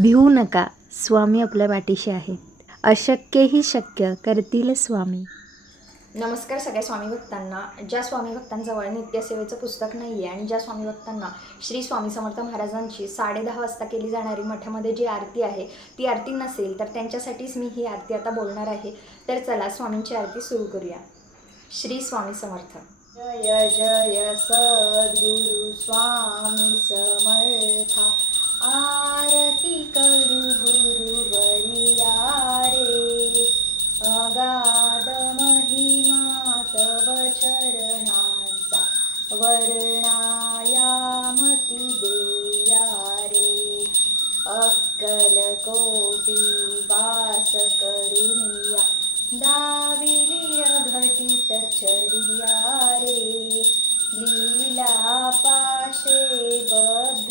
भिऊ नका स्वामी आपल्या पाठीशी आहे अशक्यही शक्य करतील स्वामी नमस्कार सगळ्या स्वामी भक्तांना ज्या स्वामी भक्तांजवळ नित्यसेवेचं पुस्तक नाही आहे आणि ज्या स्वामी भक्तांना श्री स्वामी समर्थ महाराजांची साडे दहा वाजता केली जाणारी मठामध्ये जी आरती आहे ती आरती नसेल तर त्यांच्यासाठीच मी ही आरती आता बोलणार आहे तर चला स्वामींची आरती सुरू करूया श्री स्वामी समर्थ जय जय सद्गुरु स्वामी समर्था आरति देयारे अक्कल अगादमहिमातव शरणासा वर्णायामतिदे रे अक्कलकोटिवासकरिणीया दाविलियघटितचरिया रे लीलापाशेव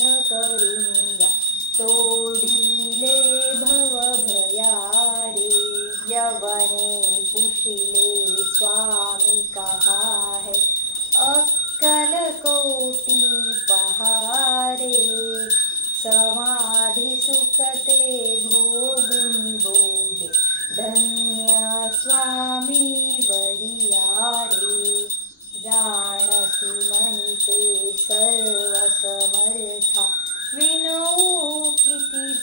न्या स्वामी वर्यारे जाणसि महिते सर्वसमर्था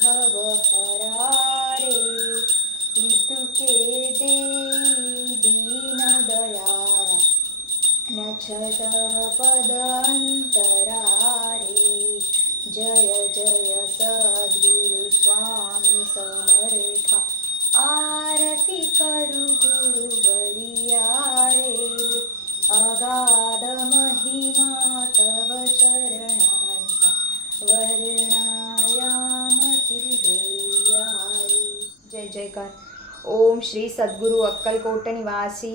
भवहरारे भवहरारेतुके दे पदन्तरारे जय जय सद्गुरुस्वामी समर्था आरति करु गुरुवर्याये अगादमहि मातव शरणाता वर्णायामति दै जै, जय जयकान् ॐ श्री सद्गुरु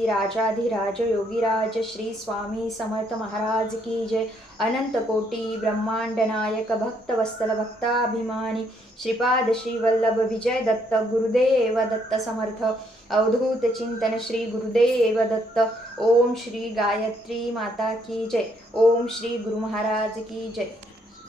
राजाधिराज योगीराज श्री स्वामी समर्थ महाराज की जय अनन्तकोटिब्रह्माण्डनायक भक्तवस्त्र भक्ताभिमानी श्रीपाद श्री विजय दत्त गुरुदेव दत्त समर्थ अवधूतचिन्तन गुरुदेव दत्त ॐ श्री गायत्री माता की जय ॐ श्री गुरु महाराज की जय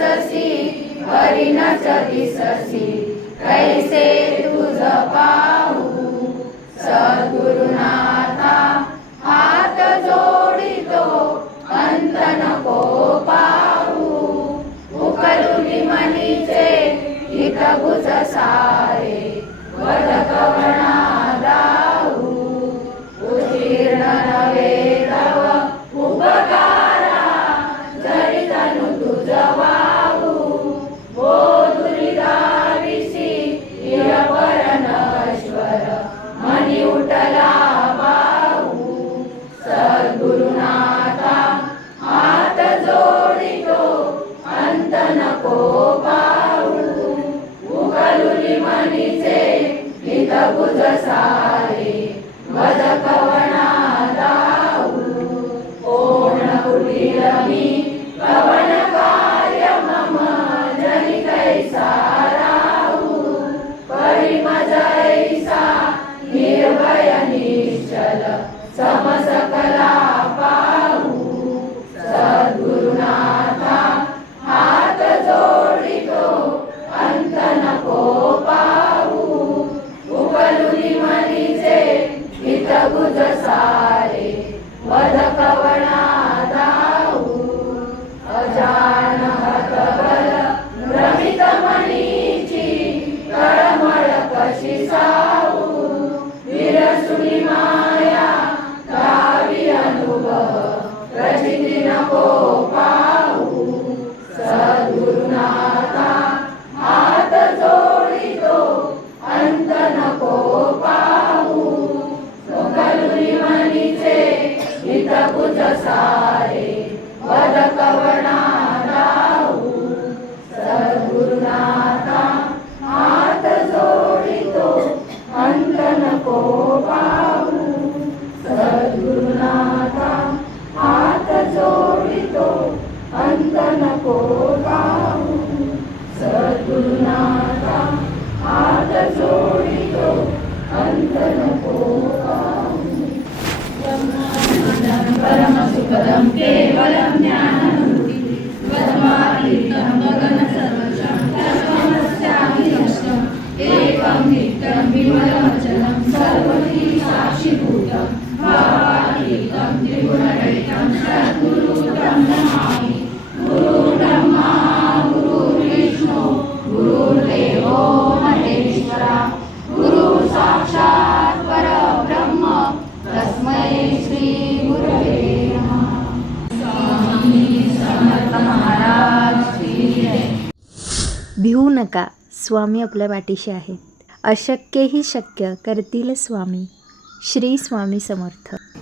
ससी हरी नच ससी कैसे तुझ पाहू सद्गुरु हात जोडी तो अंत नको पाहू उकलू मनीचे इथ भुज सारे वधकवणा ोपा सद्गुरु आोदं परमसुपदं केवलम् भिवू नका स्वामी आपल्या पाठीशी आहेत अशक्यही शक्य करतील स्वामी श्री स्वामी समर्थ